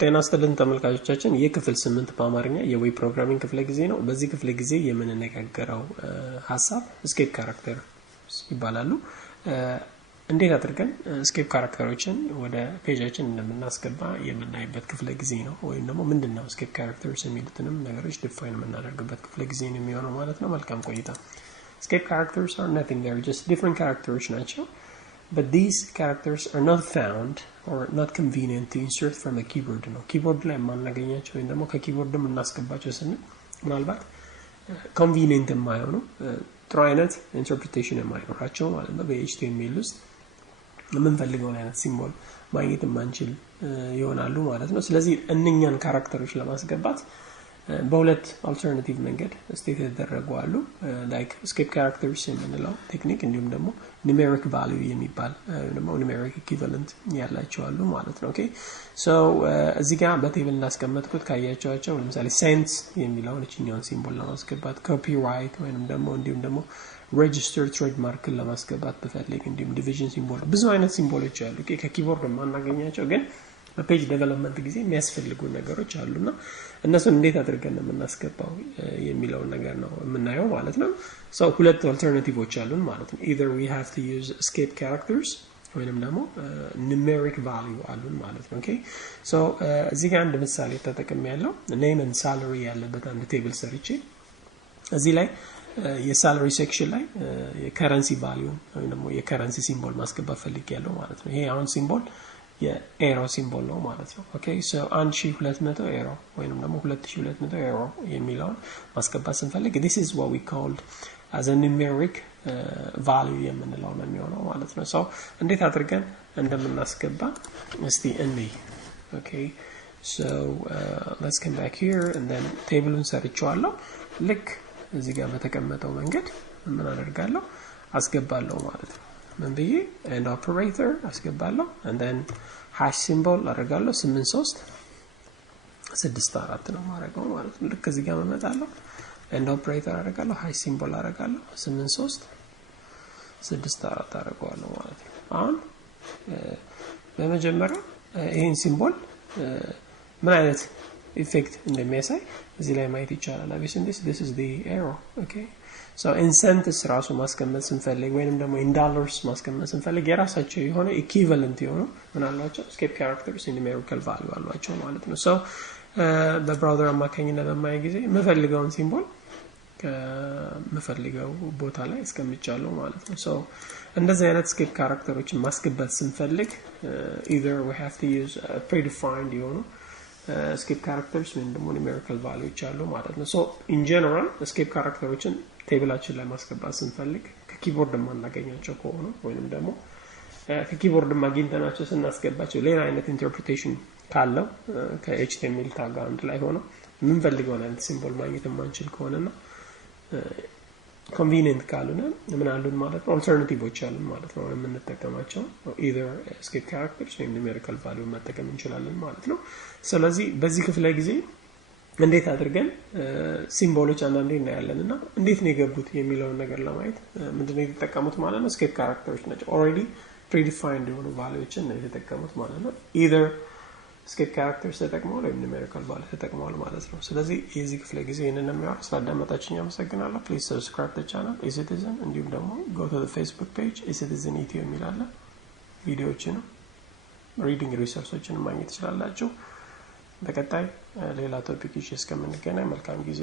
ጤና ይስጥልን ተመልካቾቻችን የክፍል 8 በአማርኛ የዌብ ፕሮግራሚንግ ክፍለ ጊዜ ነው። በዚህ ክፍለ ጊዜ የምንነጋገረው ሐሳብ ስኬፕ ካራክተር ይባላሉ። እንዴት አድርገን ስኬፕ ካራክተሮችን ወደ ፔጃችን እንደምናስገባ የምናይበት ክፍለ ጊዜ ነው። ወይም ደግሞ ምንድነው ስኬፕ ካራክተርስ የሚሉትንም ነገሮች ዲፋይን የምናደርግበት ክፍለ ጊዜ ነው የሚሆነው ማለት ነው። መልካም ቆይታ። ስኬፕ ካራክተርስ are nothing, they're just different characters ናቸው. But these characters are not found or not convenient to insert from a keyboard ነው. ኪቦርድ ላይ ማናገኛቸው ወይም ደግሞ ከኪቦርድም እናስገባቸው ስንል ምናልባት convenient የማይሆኑ ጥሩ አይነት ኢንተርፕሪቴሽን የማይኖራቸው ማለት ነው። በኤችቲኤምኤል ውስጥ የምንፈልገውን አይነት ሲምቦል ማግኘት የማንችል ይሆናሉ ማለት ነው። ስለዚህ እነኛን ካራክተሮች ለማስገባት በሁለት አልተርናቲቭ መንገድ ስቴት ተደረጉ አሉ። ላይክ ስኬፕ ካራክተርስ የምንለው ቴክኒክ እንዲሁም ደግሞ ኒሜሪክ ቫልዩ የሚባል ደግሞ ኒሜሪክ ኢኩዊቫለንት ያላቸው አሉ ማለት ነው። ኦኬ ሶ እዚህ ጋር በቴብል እናስቀምጥኩት ካያቸዋቸው ለምሳሌ ሴንስ የሚለውን እቺኛውን ሲምቦል ለማስገባት ኮፒራይት ወይንም ደግሞ እንዲሁም ደግሞ registered trademark ለማስገባት በፈልግ እንዲሁም ዲቪዥን ሲምቦል ብዙ አይነት ሲምቦሎች አሉ። ኦኬ ከኪቦርድ ማናገኛቸው ግን በፔጅ ዴቨሎፕመንት ጊዜ የሚያስፈልጉ ነገሮች አሉና እነሱን እንዴት አድርገን እናስገባው የሚለው ነገር ነው የምናየው ማለት ነው። ሶ ሁለት አልተርናቲቮች አሉን ማለት ነው። either we have to use escape characters ወይንም ደግሞ numeric value አሉን ማለት ነው። ኦኬ ሶ እዚህ ጋር አንድ ምሳሌ ተጠቅሜያለሁ። name and salary ያለበት አንድ ቴብል ሰርቼ እዚህ ላይ የሳላሪ ሴክሽን ላይ የከረንሲ ቫልዩ ወይንም ደግሞ የከረንሲ ሲምቦል ማስገባት ፈልጌያለሁ ማለት ነው። ይሄ አሁን ሲምቦል የኤሮ ሲምቦል ነው ማለት ነው። ኦኬ ሶ 1200 ኤሮ ወይንም ደግሞ 2200 ኤሮ የሚለውን ማስገባት ስንፈልግ this is what we called as a numeric value የምንለው ነው የሚሆነው ማለት ነው። ሶ እንዴት አድርገን እንደምናስገባ እስቲ እንይ። ኦኬ ሶ let's come back here and then ቴብሉን ሰርቼዋለሁ። ልክ እዚህ ጋር በተቀመጠው መንገድ ምን አደርጋለሁ አስገባለሁ ማለት ነው። ምን ብዬ and operator አስገባለሁ and then hash symbol አደርጋለሁ 8364 ነው ማረጋው ማለት ነው። ልክ እዚህ ጋር መመጣለሁ and operator አደርጋለሁ hash symbol አደርጋለሁ 8364 አደርጋለሁ ማለት ነው። አሁን በመጀመሪያ ይሄን ሲምቦል ምን አይነት ኢፌክት እንደሚያሳይ እዚህ ላይ ማየት ይቻላል። አብስን this is the arrow. okay so in cents ራሱ ማስቀመጥ ስንፈልግ ወይንም ደግሞ in dollars ማስቀመጥ ስንፈልግ የራሳቸው የሆነ ኢኩዊቫለንት የሆኑ ምን አላቸው escape characters in numerical value አሏቸው ማለት ነው። so በብራውዘር አማካኝነት በማይ ጊዜ የምፈልገውን ሲምቦል ከመፈልገው ቦታ ላይ እስከምጫለው ማለት ነው። so እንደዚህ አይነት escape characterዎችን ማስገባት ስንፈልግ either we have to use predefined የሆኑ escape characters ወይም ደግሞ numerical values አሉ ማለት ነው። so in general escape characterዎችን ቴብላችን ላይ ማስገባት ስንፈልግ ከኪቦርድ ማናገኛቸው ከሆነ ወይንም ደግሞ ከኪቦርድ ማግኝተናቸው ስናስገባቸው ሌላ አይነት ኢንተርፕሪቴሽን ካለው ከኤችቲኤምኤል ታግ አንድ ላይ ሆኖ የምንፈልገው አይነት ሲምቦል ማግኘት ማንችል ከሆነና ኮንቬኒየንት ካልሆነ ምን አሉን ማለት ነው አልተርናቲቮች አሉን ማለት ነው። የምንጠቀማቸው either escape characters ወይም numerical value መጠቀም እንችላለን ማለት ነው። ስለዚህ በዚህ ክፍለ ጊዜ እንዴት አድርገን ሲምቦሎች አንዳንዴ እናያለንና እንዴት ነው የገቡት የሚለውን ነገር ለማየት ምንድነው የተጠቀሙት ማለት ነው escape characters ናቸው። already predefined የሆኑ ቫልዩዎችን ነው የተጠቀሙት ማለት ነው። either escape characters ተጠቅመዋል ወይም numerical value ተጠቅመዋል ማለት ነው። ስለዚህ የዚህ ክፍለ ጊዜ ይሄንን የሚያወራ ስላዳመጣችሁኝ አመሰግናለሁ። please subscribe the channel eCitizen እንዲሁም ደግሞ go to the Facebook page eCitizen Ethiopia የሚላለ ቪዲዮዎችን ሪዲንግ ሪሶርሶችን ማግኘት ትችላላችሁ። በቀጣይ ሌላ ቶፒክ እስከምንገናኝ መልካም ጊዜ